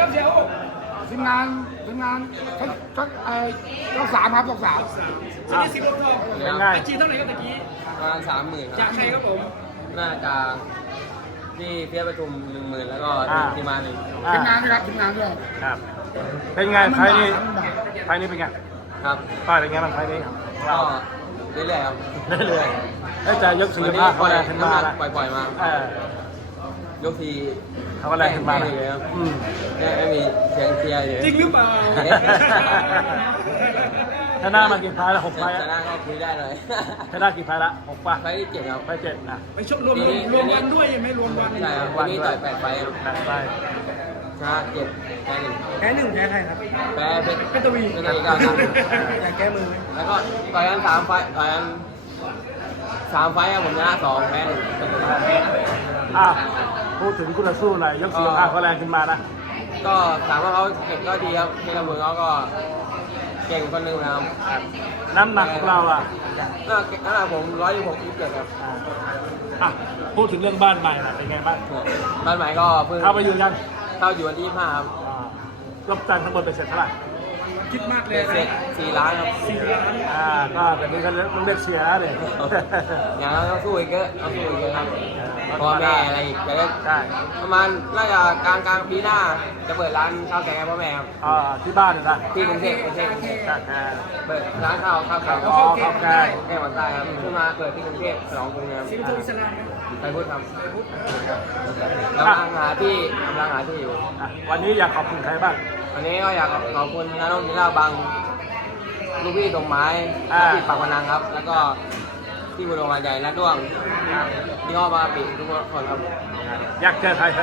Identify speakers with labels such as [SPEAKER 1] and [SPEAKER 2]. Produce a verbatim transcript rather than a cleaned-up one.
[SPEAKER 1] ครับเสียโอ้ทีมงานทีมงานช่องช่องเอ่อช่องสามครับช่องสาม
[SPEAKER 2] ชนะสิบลมทอง
[SPEAKER 3] เป็นไง
[SPEAKER 2] อาชีพเท่าไหร่ครับตะกี้
[SPEAKER 3] ประมาณสามหมื่นค
[SPEAKER 2] จา
[SPEAKER 3] รั
[SPEAKER 2] ก
[SPEAKER 3] บ
[SPEAKER 2] ใครครับผม
[SPEAKER 3] น่าจะที่เพียรประชุมหนึ่งหมื่นแล้วก็
[SPEAKER 4] อ่า
[SPEAKER 3] ที่มาหนึ่ง
[SPEAKER 1] ทีมงานนะครับทีมงานด้วย
[SPEAKER 4] ครับ เป็นไงไฟล์นี้ไฟล์นี้เป็นไง
[SPEAKER 3] ครับ
[SPEAKER 4] ป้ายเป็นไงบ้างไฟล์นี้ครับของเรา
[SPEAKER 3] ก็เรื่อยๆครับ
[SPEAKER 4] เรื่อยๆแล้วจะยกสี่ห้าเขาแรงขึ้นมาละ
[SPEAKER 3] ปล่อยปล่อยๆมา
[SPEAKER 4] เออย
[SPEAKER 3] กที
[SPEAKER 4] เขาก็แรงขึ้นมาละ
[SPEAKER 3] เลยครับ
[SPEAKER 4] อืม
[SPEAKER 3] ไม่ไม่มีเสียงเชียร์เลย
[SPEAKER 2] จริงหรือเปล่า
[SPEAKER 4] ชนะมากี่ไฟล์ละหกไฟล์
[SPEAKER 3] ช
[SPEAKER 4] ละ
[SPEAKER 3] นะก็คุยได้เลย
[SPEAKER 4] ชนะกี่ไฟล์ละหกไฟล์
[SPEAKER 3] ไฟล์ที่เจ็ดครับ
[SPEAKER 4] ไฟล์เจ็ดนะ
[SPEAKER 2] ไปชกรวมรวมรวมวันด้วยยังไม่รวมวัน
[SPEAKER 3] ใช่ครับวันนี้ต่อยแปดไฟล์ครับ
[SPEAKER 4] แปดไฟล์
[SPEAKER 3] ชนะเจ็ดแพ้หนึ่ง
[SPEAKER 2] แพ้หนึ่งแพ้ใครครับ
[SPEAKER 3] แพ้เป็น
[SPEAKER 2] เป็นตวี
[SPEAKER 3] เป็นตวีเก้าครั้ง
[SPEAKER 2] อยากแก้มือไหม
[SPEAKER 3] แล้วก็ต่อยกันสามไฟล์ต่อยกันสามไฟล์ครับผมชนะสองแพ้หนึ่ง
[SPEAKER 4] อ่ะพูดถึงคู่ต่อสู้หน่อยยกสี่ห้าเขาแรงขึ้นมานะ
[SPEAKER 3] ก็ถามว่าเขาเก่งก็ดีครับที่ละมือเขาก็เก่งคนหนึ่งนะครับ
[SPEAKER 4] น้ำหนักของเราอ่ะ
[SPEAKER 3] น่าน้ำหนักผมร้อยหกสิบเจ็ดครับ
[SPEAKER 4] อ่ะอ่ะพูดถึงเรื่องบ้านใหม่นะเป็นไงบ้าง
[SPEAKER 3] บ้านใหม่ก็เพิ่ง
[SPEAKER 4] เข้าไปอยู่ยัง
[SPEAKER 3] เข้าอยู่วันที่ยี่สิบห้าครับ
[SPEAKER 4] อ่ารับจ้างทั้งหมดเป็นเสร็จเท่าไหร่
[SPEAKER 2] คิดมากเล
[SPEAKER 3] เป็
[SPEAKER 2] ย
[SPEAKER 3] นเสร็จสี่ล้านครับ
[SPEAKER 2] สี่ล้าน
[SPEAKER 4] อ่าก็แบบนี้ก็ต้องเรียกเสียแล้วเลย
[SPEAKER 3] อย่างนั้นต้องสู้อีกเยอะต้องสู้อีกเยอะครับพ่อแม่อะไรอีกจะได้
[SPEAKER 4] ใช่
[SPEAKER 3] ประมาณน่าจะกลางกลางปีหน้าจะเปิดร้านข้าวแกงให้พ่อแม่ครับ
[SPEAKER 4] อ่าที่บ้านเนี่ยนะ
[SPEAKER 3] ที่กรุงเทพกรุงเทพกรุงเทพ
[SPEAKER 4] ใช่ใช่
[SPEAKER 3] เปิดร้านข้าวข้าวแกง
[SPEAKER 4] อ๋อข้าวแกง
[SPEAKER 3] แกงวันใต้ครับขึ้นมาเปิดที่กรุงเทพฉลองกรุงนะครับ
[SPEAKER 2] สิงห์ทูอิสลามครับ
[SPEAKER 3] ไปพูดครับกำลังหาที่กำลังหาที่อยู่
[SPEAKER 4] อ่ะวันนี้อยากขอบคุณใครบ้าง
[SPEAKER 3] วันนี้ก็อยากขอบคุณน้องกีฬาบางลูกพี่ตรงไม้
[SPEAKER 4] อ่า
[SPEAKER 3] ที่ปากพนังครับ แล้วก็ที่บุรีรัมย์ใหญ่นัดด้วงที่ห้อมาปิดทุกคนครับ
[SPEAKER 4] อยากเจอใคร